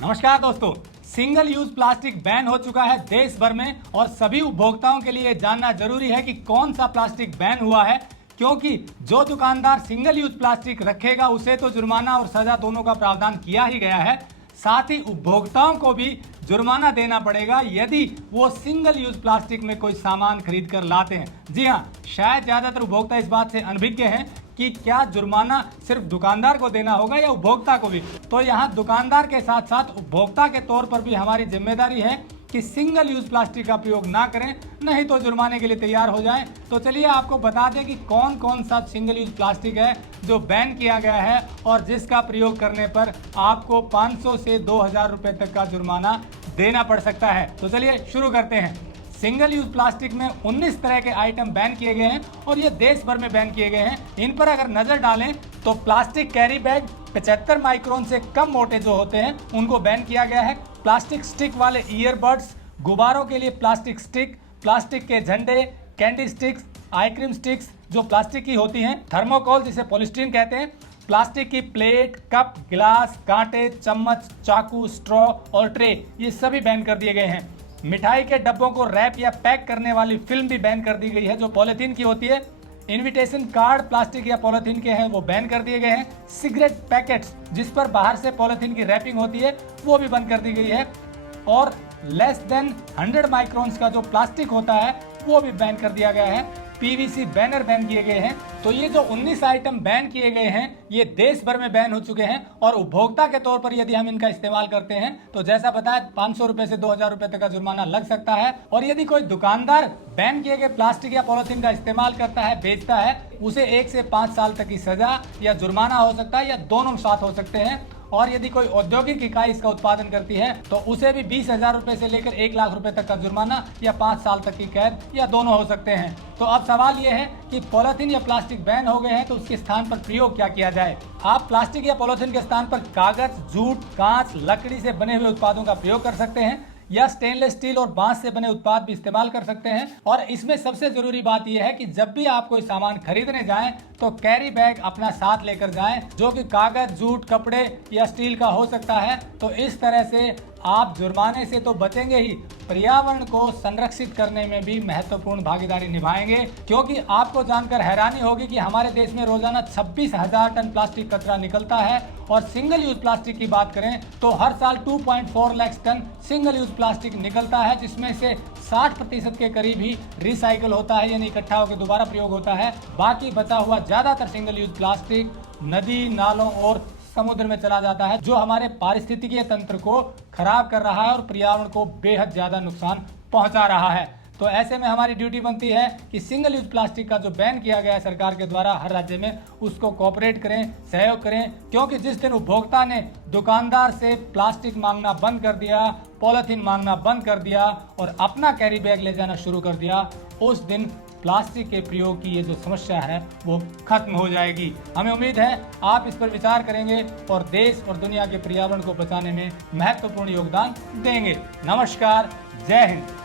नमस्कार दोस्तों, single use plastic ban हो चुका है देश भर में और सभी उपभोक्ताओं के लिए जानना जरूरी है कि कौन सा प्लास्टिक बैन हुआ है, क्योंकि जो दुकानदार सिंगल यूज प्लास्टिक रखेगा उसे तो जुर्माना और सजा दोनों का प्रावधान किया ही गया है। साथ ही उपभोक्ताओं को भी जुर्माना देना पड़ेगा यदि वो सिंगल यूज प्लास्टिक में कोई सामान खरीद कर लाते हैं। जी हाँ, शायद ज्यादातर उपभोक्ता इस बात से अनभिज्ञ हैं कि क्या जुर्माना सिर्फ दुकानदार को देना होगा या उपभोक्ता को भी। तो यहाँ दुकानदार के साथ साथ उपभोक्ता के तौर पर भी हमारी जिम्मेदारी है कि सिंगल यूज प्लास्टिक का प्रयोग ना करें, नहीं तो जुर्माने के लिए तैयार हो जाएं। तो चलिए आपको बता दें कि कौन कौन सा सिंगल यूज प्लास्टिक है जो बैन किया गया है और जिसका प्रयोग करने पर आपको 500 से 2000 रुपए तक का जुर्माना देना पड़ सकता है। तो चलिए शुरू करते हैं। सिंगल यूज प्लास्टिक में 19 तरह के आइटम बैन किए गए हैं और ये देश भर में बैन किए गए हैं। इन पर अगर नजर डालें तो प्लास्टिक कैरी बैग 75 माइक्रोन से कम मोटे जो होते हैं उनको बैन किया गया है। प्लास्टिक स्टिक वाले ईयरबड्स, गुब्बारों के लिए प्लास्टिक स्टिक, प्लास्टिक के झंडे, कैंडी स्टिक्स, आइसक्रीम स्टिक्स जो प्लास्टिक की होती हैं, थर्मोकोल जिसे पॉलीस्टीरीन कहते हैं, प्लास्टिक की प्लेट, कप, गिलास, कांटे, चम्मच, चाकू, स्ट्रॉ और ट्रे, ये सभी बैन कर दिए गए हैं। मिठाई के डब्बों को रैप या पैक करने वाली फिल्म भी बैन कर दी गई है जो पॉलीथीन की होती है। इनविटेशन कार्ड प्लास्टिक या पॉलीथीन के हैं वो बैन कर दिए गए हैं। सिगरेट पैकेट्स जिस पर बाहर से पॉलीथीन की रैपिंग होती है वो भी बंद कर दी गई है। और लेस देन 100 माइक्रोन्स का जो प्लास्टिक होता है वो भी बैन कर दिया गया है। पीवीसी बैनर बैन किए गए हैं। तो ये जो 19 आइटम बैन किए गए हैं ये देश भर में बैन हो चुके हैं और उपभोक्ता के तौर पर यदि हम इनका इस्तेमाल करते हैं तो जैसा बताया 500 रुपए से 2000 रुपए तक का जुर्माना लग सकता है। और यदि कोई दुकानदार बैन किए गए प्लास्टिक या पॉलीथीन का इस्तेमाल करता है, बेचता है, उसे 1 से 5 साल तक की सजा या जुर्माना हो सकता है या दोनों साथ हो सकते हैं। और यदि कोई औद्योगिक इकाई इसका उत्पादन करती है तो उसे भी 20,000 रुपए से लेकर 1 लाख रुपए तक का जुर्माना या 5 साल तक की कैद या दोनों हो सकते हैं। तो अब सवाल यह है कि पॉलीथीन या प्लास्टिक बैन हो गए हैं तो उसके स्थान पर प्रयोग क्या किया जाए। आप प्लास्टिक या पॉलीथीन के स्थान पर कागज, जूट, कांच, लकड़ी से बने हुए उत्पादों का प्रयोग कर सकते हैं या स्टेनलेस स्टील और बांस से बने उत्पाद भी इस्तेमाल कर सकते हैं। और इसमें सबसे जरूरी बात यह है कि जब भी आप कोई सामान खरीदने जाएं तो कैरी बैग अपना साथ लेकर जाएं जो कि कागज, जूट, कपड़े या स्टील का हो सकता है। तो इस तरह से आप जुर्माने से तो बचेंगे ही, पर्यावरण को संरक्षित करने में भी महत्वपूर्ण भागीदारी निभाएंगे। क्योंकि आपको जानकर हैरानी होगी कि हमारे देश में रोजाना 26,000 टन प्लास्टिक कचरा निकलता है और सिंगल यूज प्लास्टिक की बात करें तो हर साल 2.4 lakh ton single use plastic निकलता है, जिसमें से 60% के करीब ही रिसाइकल होता है, यानी इकट्ठा होकर दोबारा प्रयोग होता है। बाकी बचा हुआ ज्यादातर सिंगल यूज प्लास्टिक नदी, नालों और समुद्र में चला जाता है जो हमारे पारिस्थितिकीय तंत्र को खराब कर रहा है और पर्यावरण को बेहद ज्यादा नुकसान पहुंचा रहा है। तो ऐसे में हमारी ड्यूटी बनती है कि सिंगल यूज प्लास्टिक का जो बैन किया गया है सरकार के द्वारा हर राज्य में, उसको कोऑपरेट करें, सहयोग करें। क्योंकि जिस दिन उपभोक्ता ने दुकानदार से प्लास्टिक मांगना बंद कर दिया, पॉलीथीन मांगना बंद कर दिया और अपना कैरी बैग ले जाना शुरू कर दिया, उस दिन प्लास्टिक के प्रयोग की ये जो समस्या है वो खत्म हो जाएगी। हमें उम्मीद है आप इस पर विचार करेंगे और देश और दुनिया के पर्यावरण को बचाने में महत्वपूर्ण योगदान देंगे। नमस्कार, जय हिंद।